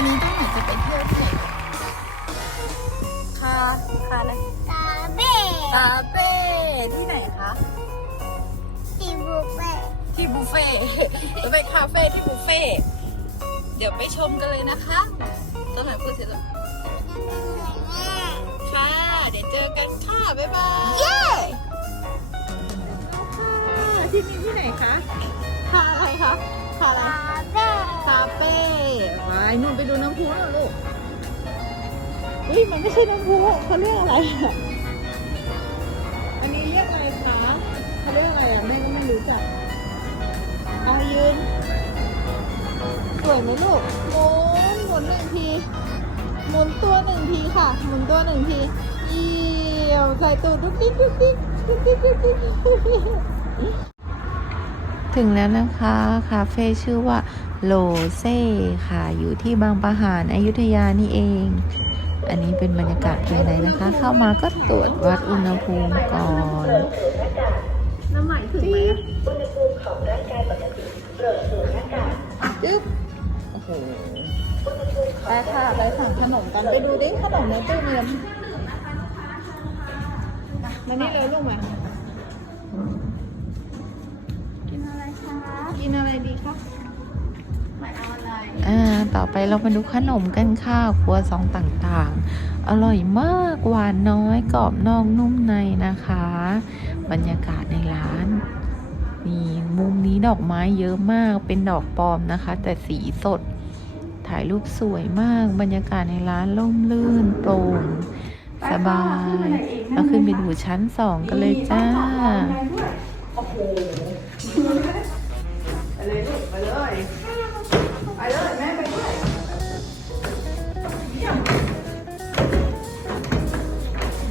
วันนี้ต้องหนูจะไปเที่ยวที่ไหนคาคาอะไรตาเบ้คาเฟ่ที่ไหนคะตีบุฟเฟ่ที่บุฟเฟ่จะไปคาเฟ่ที่บุฟเฟ่เดี๋ยวไปชมกันเลยนะคะต้นหนพูดเสร็จแล้วค่ะ เดี๋ยวเจอกันค่ะบ๊ายบายเย้ที่นี่ที่ไหนคะ เฮ้ยมันไม่ใช่น้ำพุเขาเรียกอะไรอะอันนี้เรียกอะไรคะเขาเรียกอะไรอะแม่ก็ไม่รู้จักอายืนสวยไหมลูกหมุนหมุนหนึ่งทีหมุนตัวหนึ่งทีค่ะหมุนตัวหนึ่งทีเยี่ยมใส่ตูดดุ๊กดิ๊กดุ๊กดิ๊กดุ๊กดิ๊กดุ๊กดิ๊กถึงแล้วนะคะคาเฟ่ชื่อว่าโลเซ่ค่ะ อยู่ที่บางปะหารอายุทยานี่เอง อันนี้เป็นบรรยากาศภายในนะคะ เข้ามาก็ตรวจวัดอุณหภูมิก่อนน้ำใหม่ถึงไหมอุณหภูมิของร่างกายปกติโปรดสวมหน้ากากจึ๊บโอ้โหไปค่ะไปสั่งขนมกันไปดูดิขนมในตู้มีอะไรมานี่เลยลูกมากินอะไรคะ กินอะไรดีคะเหมือนเอาอะไรอ่า ต่อไปเรามาดูขนมกันค่ะครัวซองต่างๆ อร่อยมาก หวานน้อยกรอบนอกนุ่มในนะคะ บรรยากาศในร้านมีมุมนี้ดอกไม้เยอะมากเป็นดอกปลอมนะคะ แต่สีสด ถ่ายรูปสวยมาก บรรยากาศในร้านร่มรื่นโปร่งสบายเราขึ้นไปดูชั้นสองกันเลยจ้า ถ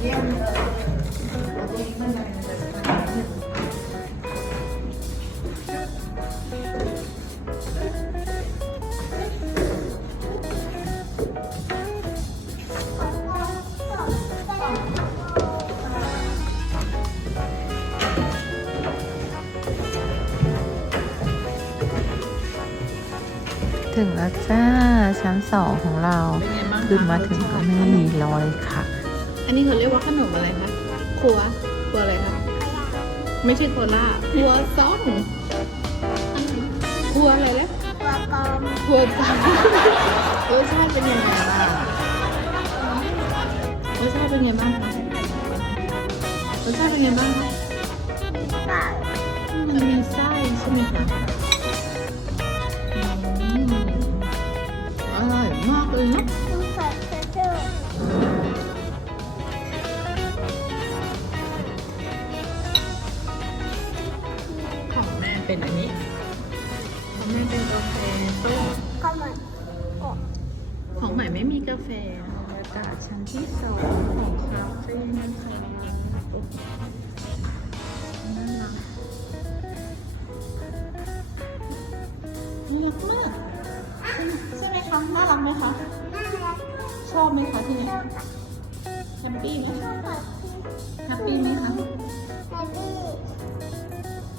ึงแล้วจ้าชั้นสองของเรา ขึ้นมาถึงก็ไม่มีรอยค่ะ อันนี้เขาเรียกว่าขนมอะไรคะครัวครัวอะไรคะไม่ใช่โคล่าครัวซองครัวอะไรแล้วตัวกลมครัวจังรสชาติเป็นยังไงบ้างรสชาติเป็นยังไงบ้างคะรสชาติเป็นยังไงบ้างคะปากมันมีไส้ใช่ไหมคะอืมอร่อยมากเลยเนาะ เป็นอันนี้ของแม่เป็นกาแฟต้มก็เหมือนกบของใหม่ไม่มีกาแฟบรรยากาศชั้นที่สองของคาเฟ่นะคะน่ารักน่ารักมากใช่ไหมใช่ไหมคะน่ารักไหมคะน่ารักชอบไหมคะที่นี่ชอบแฮปปี้ไหมชอบแบบแฮปปี้ไหมคะแฮปปี้